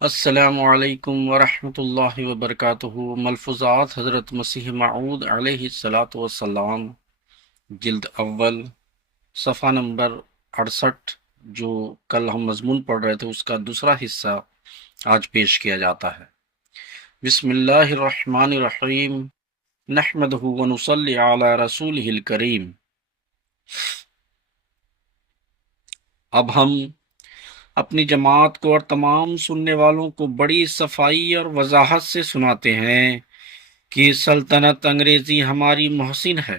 السلام علیکم ورحمۃ اللہ وبرکاتہ۔ ملفوظات حضرت مسیح موعود علیہ الصلاۃ والسلام، جلد اول، صفحہ نمبر 68، جو کل ہم مضمون پڑھ رہے تھے اس کا دوسرا حصہ آج پیش کیا جاتا ہے۔ بسم اللہ الرحمن الرحیم، نحمدہ ونصلی علی رسولہ الکریم۔ اب ہم اپنی جماعت کو اور تمام سننے والوں کو بڑی صفائی اور وضاحت سے سناتے ہیں کہ سلطنت انگریزی ہماری محسن ہے،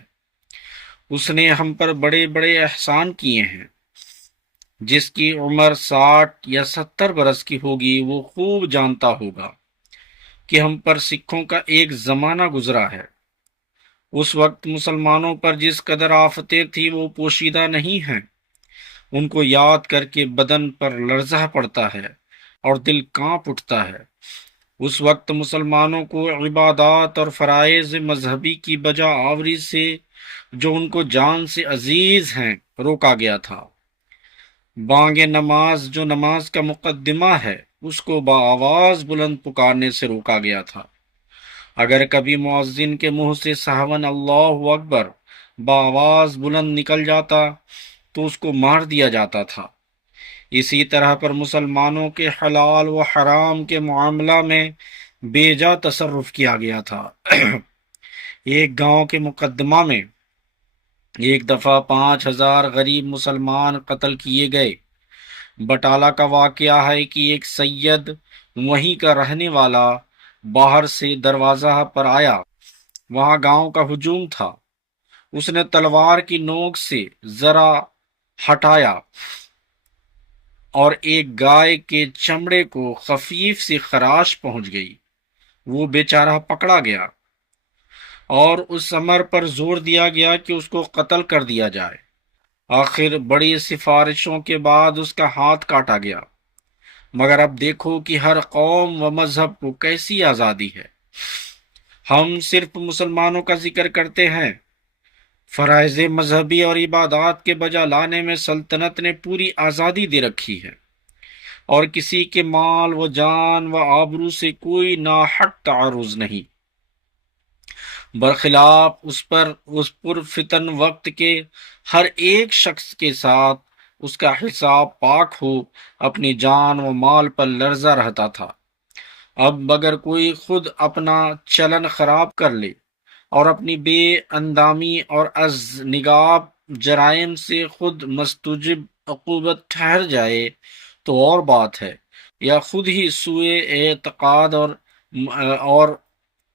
اس نے ہم پر بڑے بڑے احسان کیے ہیں۔ جس کی عمر 60 یا 70 برس کی ہوگی وہ خوب جانتا ہوگا کہ ہم پر سکھوں کا ایک زمانہ گزرا ہے۔ اس وقت مسلمانوں پر جس قدر آفتیں تھیں وہ پوشیدہ نہیں ہیں، ان کو یاد کر کے بدن پر لرزہ پڑتا ہے اور دل کانپ اٹھتا ہے۔ اس وقت مسلمانوں کو عبادات اور فرائض مذہبی کی بجا آوری سے جو ان کو جان سے عزیز ہیں روکا گیا تھا۔ بانگ نماز جو نماز کا مقدمہ ہے اس کو بآواز بلند پکارنے سے روکا گیا تھا۔ اگر کبھی مؤذن کے منہ سے سہون اللہ اکبر بآواز بلند نکل جاتا تو اس کو مار دیا جاتا تھا۔ اسی طرح پر مسلمانوں کے حلال و حرام کے معاملہ میں بے جا تصرف کیا گیا تھا۔ ایک گاؤں کے مقدمہ میں ایک دفعہ 5000 غریب مسلمان قتل کیے گئے۔ بٹالہ کا واقعہ ہے کہ ایک سید وہیں کا رہنے والا باہر سے دروازہ پر آیا، وہاں گاؤں کا ہجوم تھا۔ اس نے تلوار کی نوک سے ذرا ہٹایا اور ایک گائے کے چمڑے کو خفیف سی خراش پہنچ گئی، وہ بیچارہ پکڑا گیا اور اس امر پر زور دیا گیا کہ اس کو قتل کر دیا جائے۔ آخر بڑی سفارشوں کے بعد اس کا ہاتھ کاٹا گیا۔ مگر اب دیکھو کہ ہر قوم و مذہب کو کیسی آزادی ہے۔ ہم صرف مسلمانوں کا ذکر کرتے ہیں۔ فرائض مذہبی اور عبادات کے بجا لانے میں سلطنت نے پوری آزادی دے رکھی ہے، اور کسی کے مال و جان و آبرو سے کوئی ناحق تعرض نہیں۔ برخلاف اس پر فتن وقت کے ہر ایک شخص کے ساتھ اس کا حساب پاک ہو اپنی جان و مال پر لرزہ رہتا تھا۔ اب اگر کوئی خود اپنا چلن خراب کر لے اور اپنی بے اندامی اور از نگاب جرائم سے خود مستوجب عقوبت ٹھہر جائے تو اور بات ہے، یا خود ہی سوء اعتقاد اور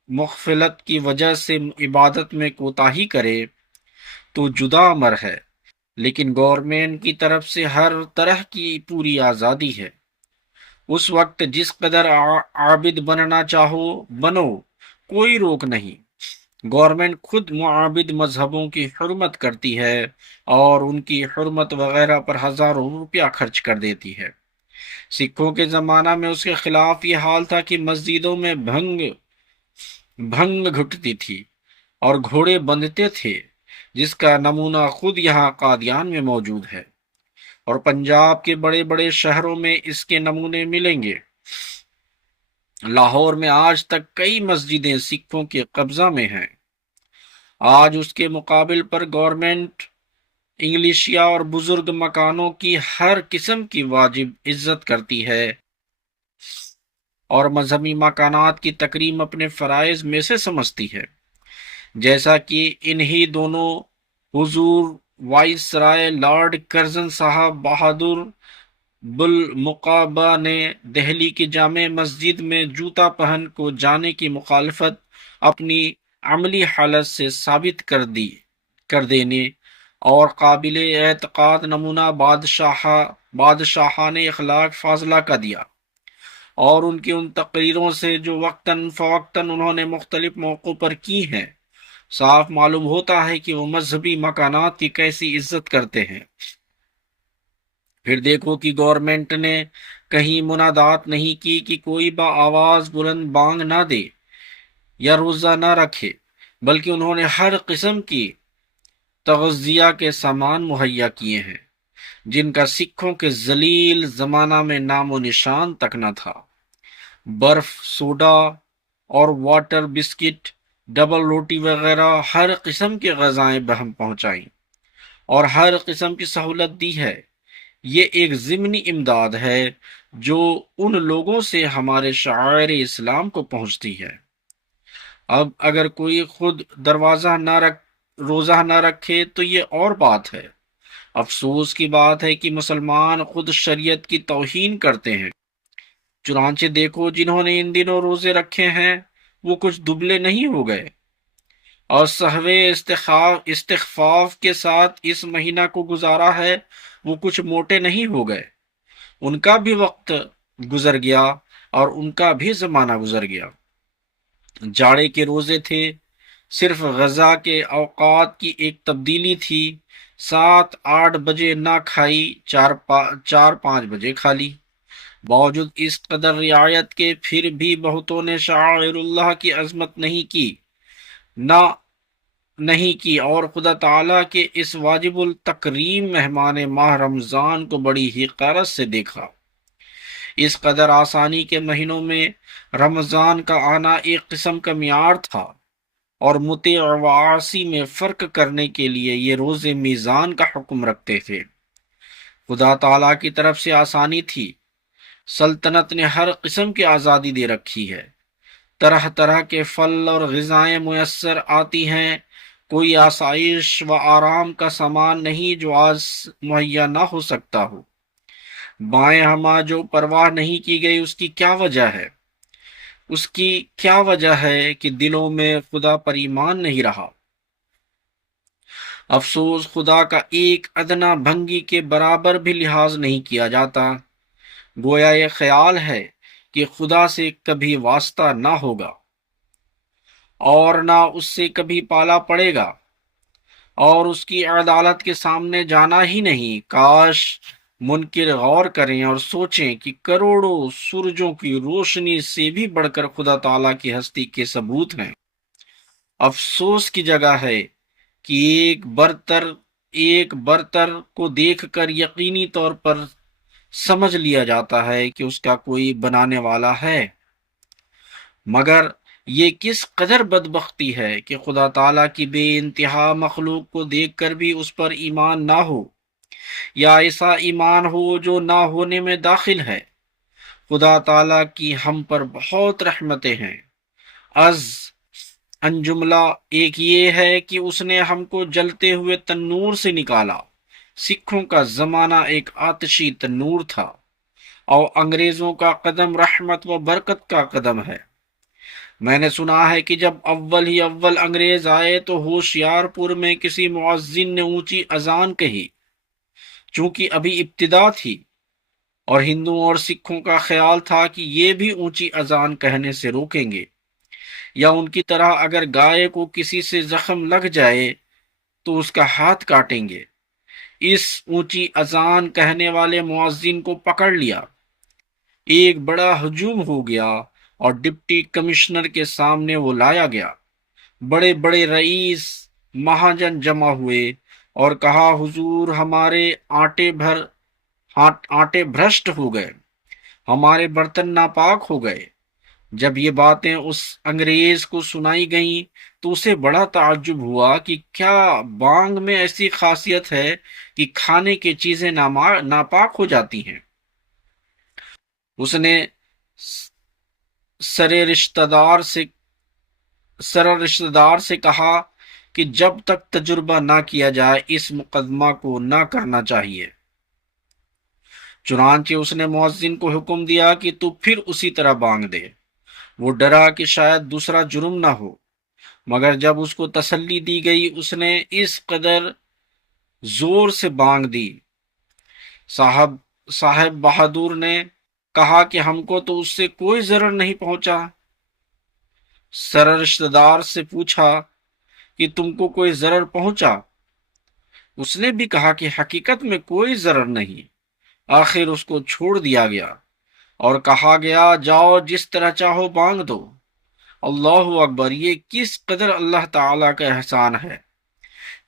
مغفلت کی وجہ سے عبادت میں کوتاہی کرے تو جدا امر ہے، لیکن گورنمنٹ کی طرف سے ہر طرح کی پوری آزادی ہے۔ اس وقت جس قدر عابد بننا چاہو بنو، کوئی روک نہیں۔ گورنمنٹ خود معابد مذہبوں کی حرمت کرتی ہے اور ان کی حرمت وغیرہ پر ہزاروں روپیہ خرچ کر دیتی ہے۔ سکھوں کے زمانہ میں اس کے خلاف یہ حال تھا کہ مسجدوں میں بھنگ گھٹتی تھی اور گھوڑے بندھتے تھے، جس کا نمونہ خود یہاں قادیان میں موجود ہے، اور پنجاب کے بڑے بڑے شہروں میں اس کے نمونے ملیں گے۔ لاہور میں آج تک کئی مسجدیں سکھوں کے قبضہ میں ہیں۔ آج اس کے مقابل پر گورنمنٹ انگلیشیا اور بزرگ مکانوں کی ہر قسم کی واجب عزت کرتی ہے اور مذہبی مکانات کی تکریم اپنے فرائض میں سے سمجھتی ہے، جیسا کہ انہی دونوں حضور وائس رائے لارڈ کرزن صاحب بہادر بالمقابہ نے دہلی کی جامع مسجد میں جوتا پہن کو جانے کی مخالفت اپنی عملی حالت سے ثابت کر دینے اور قابل اعتقاد نمونہ بادشاہان اخلاق فاضلہ کا دیا، اور ان کی ان تقریروں سے جو وقتاً فوقتاً انہوں نے مختلف موقعوں پر کی ہیں، صاف معلوم ہوتا ہے کہ وہ مذہبی مکانات کی کیسی عزت کرتے ہیں۔ پھر دیکھو کہ گورنمنٹ نے کہیں منادات نہیں کی کہ کوئی آواز بلند بانگ نہ دے یا روزہ نہ رکھے، بلکہ انہوں نے ہر قسم کی تغذیہ کے سامان مہیا کیے ہیں، جن کا سکھوں کے ذلیل زمانہ میں نام و نشان تک نہ تھا۔ برف، سوڈا اور واٹر، بسکٹ، ڈبل روٹی وغیرہ ہر قسم کی غذائیں بہم پہنچائیں اور ہر قسم کی سہولت دی ہے۔ یہ ایک ضمنی امداد ہے جو ان لوگوں سے ہمارے شعائر اسلام کو پہنچتی ہے۔ اب اگر کوئی خود روزہ نہ رکھے تو یہ اور بات ہے۔ افسوس کی بات ہے کہ مسلمان خود شریعت کی توہین کرتے ہیں۔ چنانچہ دیکھو، جنہوں نے ان دنوں روزے رکھے ہیں وہ کچھ دبلے نہیں ہو گئے، اور سہوے استخفاف کے ساتھ اس مہینہ کو گزارا ہے وہ کچھ موٹے نہیں ہو گئے۔ ان کا بھی وقت گزر گیا اور ان کا بھی زمانہ گزر گیا۔ جاڑے کے روزے تھے، صرف غذا کے اوقات کی ایک تبدیلی تھی، 7-8 بجے نہ کھائی، 4-5 بجے کھا لی۔ باوجود اس قدر رعایت کے پھر بھی بہتوں نے شعائر اللہ کی عظمت نہیں کی اور خدا تعالیٰ کے اس واجب التکریم مہمان ماہ رمضان کو بڑی حقارت سے دیکھا۔ اس قدر آسانی کے مہینوں میں رمضان کا آنا ایک قسم کا معیار تھا، اور مطیع و عاصی میں فرق کرنے کے لیے یہ روزے میزان کا حکم رکھتے تھے۔ خدا تعالیٰ کی طرف سے آسانی تھی۔ سلطنت نے ہر قسم کی آزادی دے رکھی ہے، طرح طرح کے پھل اور غذائیں میسر آتی ہیں، کوئی آسائش و آرام کا سامان نہیں جو آج مہیا نہ ہو سکتا ہو۔ بائیں ہمہ جو پرواہ نہیں کی گئی، اس کی کیا وجہ ہے کہ دلوں میں خدا پر ایمان نہیں رہا۔ افسوس، خدا کا ایک ادنا بھنگی کے برابر بھی لحاظ نہیں کیا جاتا۔ گویا یہ خیال ہے کہ خدا سے کبھی واسطہ نہ ہوگا اور نہ اس سے کبھی پالا پڑے گا، اور اس کی عدالت کے سامنے جانا ہی نہیں۔ کاش منکر غور کریں اور سوچیں کہ کروڑوں سورجوں کی روشنی سے بھی بڑھ کر خدا تعالیٰ کی ہستی کے ثبوت ہیں۔ افسوس کی جگہ ہے کہ ایک برتر کو دیکھ کر یقینی طور پر سمجھ لیا جاتا ہے کہ اس کا کوئی بنانے والا ہے، مگر یہ کس قدر بدبختی ہے کہ خدا تعالیٰ کی بے انتہا مخلوق کو دیکھ کر بھی اس پر ایمان نہ ہو، یا ایسا ایمان ہو جو نہ ہونے میں داخل ہے۔ خدا تعالیٰ کی ہم پر بہت رحمتیں ہیں۔ از ان جملہ ایک یہ ہے کہ اس نے ہم کو جلتے ہوئے تنور سے نکالا۔ سکھوں کا زمانہ ایک آتشی تنور تھا، اور انگریزوں کا قدم رحمت و برکت کا قدم ہے۔ میں نے سنا ہے کہ جب اول انگریز آئے تو ہوشیار پور میں کسی مؤذن نے اونچی اذان کہی، چونکہ ابھی ابتدا تھی، اور ہندوؤں اور سکھوں کا خیال تھا کہ یہ بھی اونچی اذان کہنے سے روکیں گے، یا ان کی طرح اگر گائے کو کسی سے زخم لگ جائے تو اس کا ہاتھ کاٹیں گے۔ اس اونچی اذان کہنے والے مؤذن کو پکڑ لیا، ایک بڑا ہجوم ہو گیا اور ڈپٹی کمشنر کے سامنے وہ لایا گیا۔ بڑے بڑے رئیس مہاجن جمع ہوئے اور کہا، حضور، ہمارے آٹے بھرشٹ ہو گئے، ہمارے برتن ناپاک ہو گئے۔ جب یہ باتیں اس انگریز کو سنائی گئیں تو اسے بڑا تعجب ہوا کہ کیا بانگ میں ایسی خاصیت ہے کہ کھانے کی چیزیں ناپاک ہو جاتی ہیں۔ اس نے سر رشتہ دار سے کہا کہ جب تک تجربہ نہ کیا جائے اس مقدمہ کو نہ کرنا چاہیے۔ چنانچہ اس نے مؤذن کو حکم دیا کہ تو پھر اسی طرح بانگ دے۔ وہ ڈرا کہ شاید دوسرا جرم نہ ہو، مگر جب اس کو تسلی دی گئی اس نے اس قدر زور سے بانگ دی۔ صاحب بہادر نے کہا کہ ہم کو تو اس سے کوئی ضرر نہیں پہنچا۔ سر رشتہ دار سے پوچھا کہ تم کو کوئی ضرر پہنچا؟ اس نے بھی کہا کہ حقیقت میں کوئی ضرر نہیں۔ آخر اس کو چھوڑ دیا گیا اور کہا گیا، جاؤ جس طرح چاہو بانگ دو۔ اللہ اکبر! یہ کس قدر اللہ تعالیٰ کا احسان ہے۔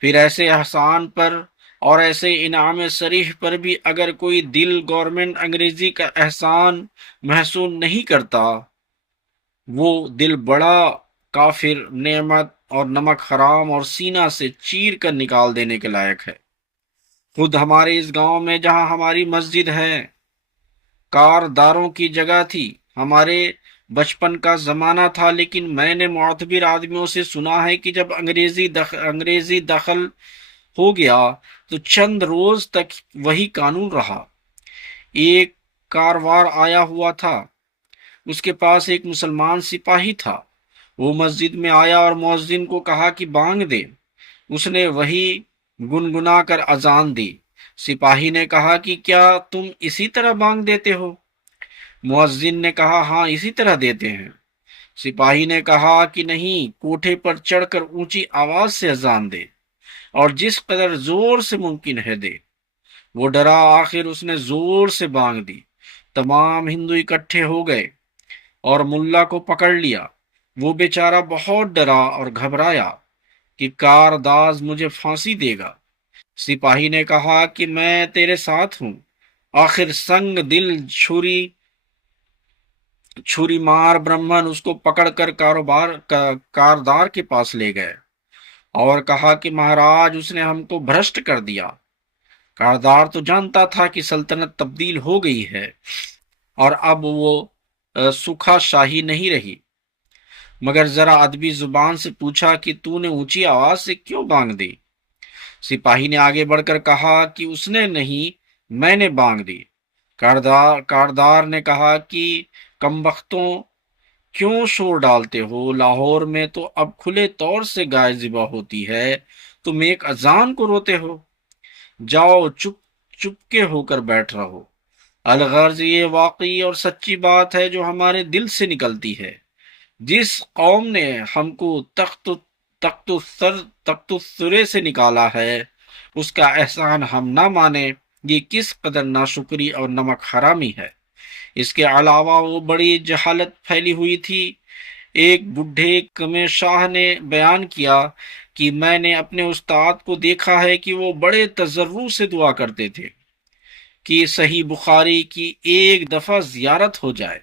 پھر ایسے احسان پر اور ایسے انعام صریح پر بھی اگر کوئی دل گورنمنٹ انگریزی کا احسان محسوس نہیں کرتا، وہ دل بڑا کافر، نعمت اور نمک حرام اور سینہ سے چیر کر نکال دینے کے لائق ہے۔ خود ہمارے اس گاؤں میں جہاں ہماری مسجد ہے، کارداروں کی جگہ تھی، ہمارے بچپن کا زمانہ تھا، لیکن میں نے معتبر آدمیوں سے سنا ہے کہ جب انگریزی دخل ہو گیا تو چند روز تک وہی قانون رہا۔ ایک کاروار آیا ہوا تھا، اس کے پاس ایک مسلمان سپاہی تھا۔ وہ مسجد میں آیا اور مؤذن کو کہا کہ بانگ دے۔ اس نے وہی گنگنا کر اذان دی۔ سپاہی نے کہا کہ کیا تم اسی طرح بانگ دیتے ہو؟ مؤذن نے کہا ہاں اسی طرح دیتے ہیں۔ سپاہی نے کہا کہ نہیں، کوٹھے پر چڑھ کر اونچی آواز سے اذان دے اور جس قدر زور سے ممکن ہے دے۔ وہ ڈرا، آخر اس نے زور سے بانگ دی۔ تمام ہندو اکٹھے ہو گئے اور ملا کو پکڑ لیا۔ وہ بیچارہ بہت ڈرا اور گھبرایا کہ کارداز مجھے پھانسی دے گا۔ سپاہی نے کہا کہ میں تیرے ساتھ ہوں۔ آخر سنگ دل چھری مار برہمن اس کو پکڑ کر کاردار کے پاس لے گئے اور کہا کہ مہاراج، اس نے ہم کو بھرشٹ کر دیا۔ کاردار تو جانتا تھا کہ سلطنت تبدیل ہو گئی ہے اور اب وہ سکھا شاہی نہیں رہی، مگر ذرا ادبی زبان سے پوچھا کہ تو نے اونچی آواز سے کیوں بانگ دی؟ سپاہی نے آگے بڑھ کر کہا کہ اس نے نہیں، میں نے بانگ دی۔ کاردار نے کہا کہ کمبختوں، کیوں شور ڈالتے ہو؟ لاہور میں تو اب کھلے طور سے گائے ذبح ہوتی ہے، تم ایک اذان کو روتے ہو؟ جاؤ، چپ کے ہو کر بیٹھ رہو۔ الغرض یہ واقعی اور سچی بات ہے جو ہمارے دل سے نکلتی ہے۔ جس قوم نے ہم کو تخت السرے سے نکالا ہے، اس کا احسان ہم نہ مانیں، یہ کس قدر ناشکری اور نمک حرامی ہے۔ اس کے علاوہ وہ بڑی جہالت پھیلی ہوئی تھی۔ ایک بڈھے کمے شاہ نے بیان کیا کہ میں نے اپنے استاد کو دیکھا ہے کہ وہ بڑے تضرع سے دعا کرتے تھے کہ صحیح بخاری کی ایک دفعہ زیارت ہو جائے،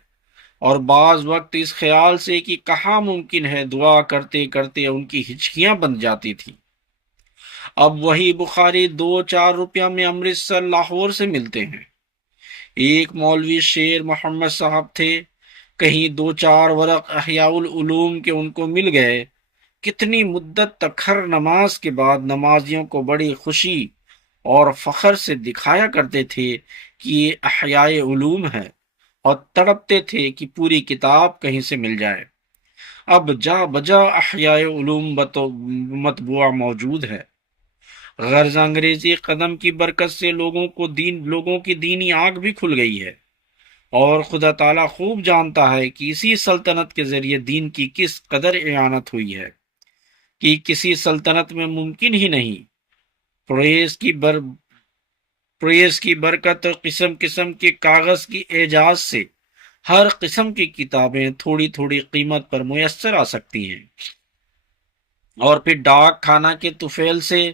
اور بعض وقت اس خیال سے کہ کہاں ممکن ہے دعا کرتے کرتے ان کی ہچکیاں بن جاتی تھی۔ اب وہی بخاری 2-4 روپیہ میں امرتسر، لاہور سے ملتے ہیں۔ ایک مولوی شیر محمد صاحب تھے، کہیں 2-4 ورق احیاء العلوم کے ان کو مل گئے۔ کتنی مدت تک ہر نماز کے بعد نمازیوں کو بڑی خوشی اور فخر سے دکھایا کرتے تھے کہ یہ احیاء علوم ہے، اور تڑپتے تھے کہ پوری کتاب کہیں سے مل جائے۔ اب جا بجا احیاء علوم مطبوعہ موجود ہے۔ غرض انگریزی قدم کی برکت سے لوگوں کی دینی آنکھ بھی کھل گئی ہے، اور خدا تعالیٰ خوب جانتا ہے کہ اسی سلطنت کے ذریعے دین کی کس قدر اعانت ہوئی ہے، کہ کسی سلطنت میں ممکن ہی نہیں۔ پریس کی برکت اور قسم قسم کے کاغذ کی اعجاز سے ہر قسم کی کتابیں تھوڑی تھوڑی قیمت پر میسر آ سکتی ہیں، اور پھر ڈاک خانہ کے طفیل سے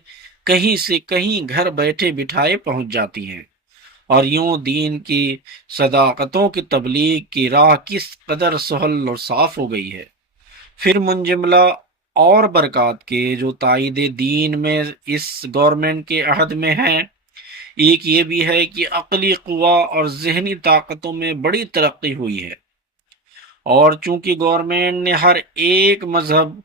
کہیں گھر بیٹھے بٹھائے پہنچ جاتی ہیں۔ اور یوں دین کی صداقتوں کی تبلیغ کی راہ کس قدر سہل اور صاف ہو گئی ہے۔ پھر منجملہ اور برکات کے جو تائید دین میں اس گورنمنٹ کے عہد میں ہیں، ایک یہ بھی ہے کہ عقلی قوا اور ذہنی طاقتوں میں بڑی ترقی ہوئی ہے، اور چونکہ گورنمنٹ نے ہر ایک مذہب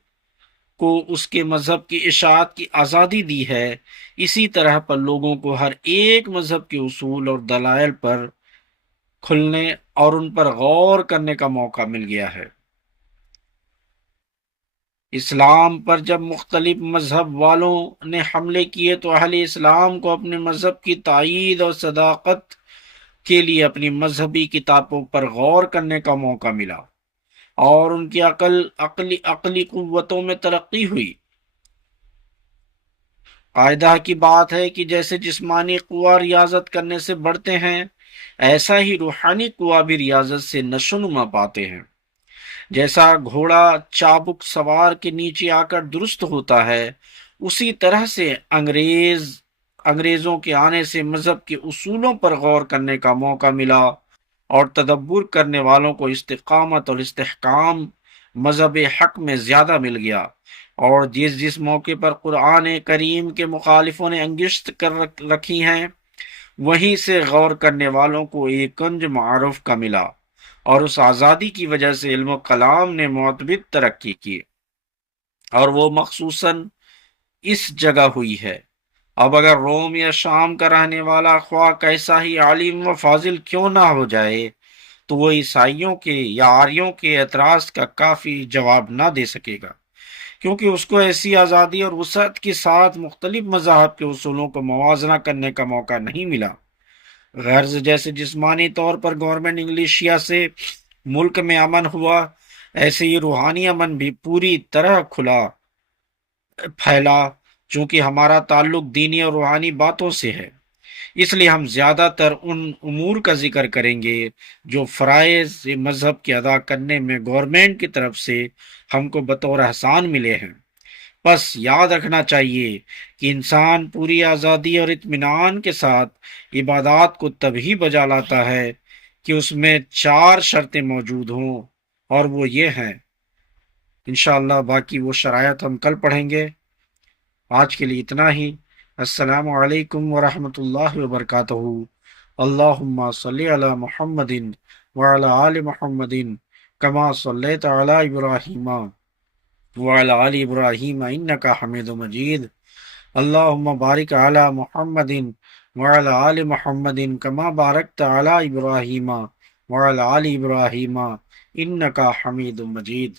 کو اس کے مذہب کی اشاعت کی آزادی دی ہے، اسی طرح پر لوگوں کو ہر ایک مذہب کے اصول اور دلائل پر کھلنے اور ان پر غور کرنے کا موقع مل گیا ہے۔ اسلام پر جب مختلف مذہب والوں نے حملے کیے تو اہل اسلام کو اپنے مذہب کی تائید اور صداقت کے لیے اپنی مذہبی کتابوں پر غور کرنے کا موقع ملا، اور ان کی عقلی قوتوں میں ترقی ہوئی۔ قاعدہ کی بات ہے کہ جیسے جسمانی قوہ ریاضت کرنے سے بڑھتے ہیں، ایسا ہی روحانی قوہ بھی ریاضت سے نشو نما پاتے ہیں۔ جیسا گھوڑا چابک سوار کے نیچے آ کر درست ہوتا ہے، اسی طرح سے انگریزوں کے آنے سے مذہب کے اصولوں پر غور کرنے کا موقع ملا اور تدبر کرنے والوں کو استقامت اور استحکام مذہب حق میں زیادہ مل گیا، اور جس جس موقع پر قرآن کریم کے مخالفوں نے انگشت کر رکھی ہیں وہیں سے غور کرنے والوں کو ایک کنج معارف کا ملا، اور اس آزادی کی وجہ سے علم و کلام نے معتبر ترقی کی، اور وہ مخصوصاً اس جگہ ہوئی ہے۔ اب اگر روم یا شام کا رہنے والا خواہ کیسا ہی عالم و فاضل کیوں نہ ہو جائے تو وہ عیسائیوں کے یا آریوں کے اعتراض کا کافی جواب نہ دے سکے گا، کیونکہ اس کو ایسی آزادی اور وسعت کے ساتھ مختلف مذاہب کے اصولوں کو موازنہ کرنے کا موقع نہیں ملا۔ غرض جیسے جسمانی طور پر گورنمنٹ انگلیشیا سے ملک میں امن ہوا، ایسے ہی روحانی امن بھی پوری طرح کھلا پھیلا، چونکہ ہمارا تعلق دینی اور روحانی باتوں سے ہے، اس لیے ہم زیادہ تر ان امور کا ذکر کریں گے جو فرائض مذہب کے ادا کرنے میں گورنمنٹ کی طرف سے ہم کو بطور احسان ملے ہیں۔ بس یاد رکھنا چاہیے کہ انسان پوری آزادی اور اطمینان کے ساتھ عبادات کو تبھی بجا لاتا ہے کہ اس میں 4 شرطیں موجود ہوں، اور وہ یہ ہیں۔ انشاءاللہ باقی وہ شرائط ہم کل پڑھیں گے۔ آج کے لیے اتنا ہی۔ السلام علیکم ورحمۃ اللہ وبرکاتہ۔ اللہم صلی علی محمد وعلی آل محمد کما صلیت علی ابراہیم وعلی آل ابراہیم انک حمید مجید۔ اللہم بارک علی محمد وعلی آل محمد کما بارکت علی ابراہیم وعلی آل ابراہیم انک حمید مجید۔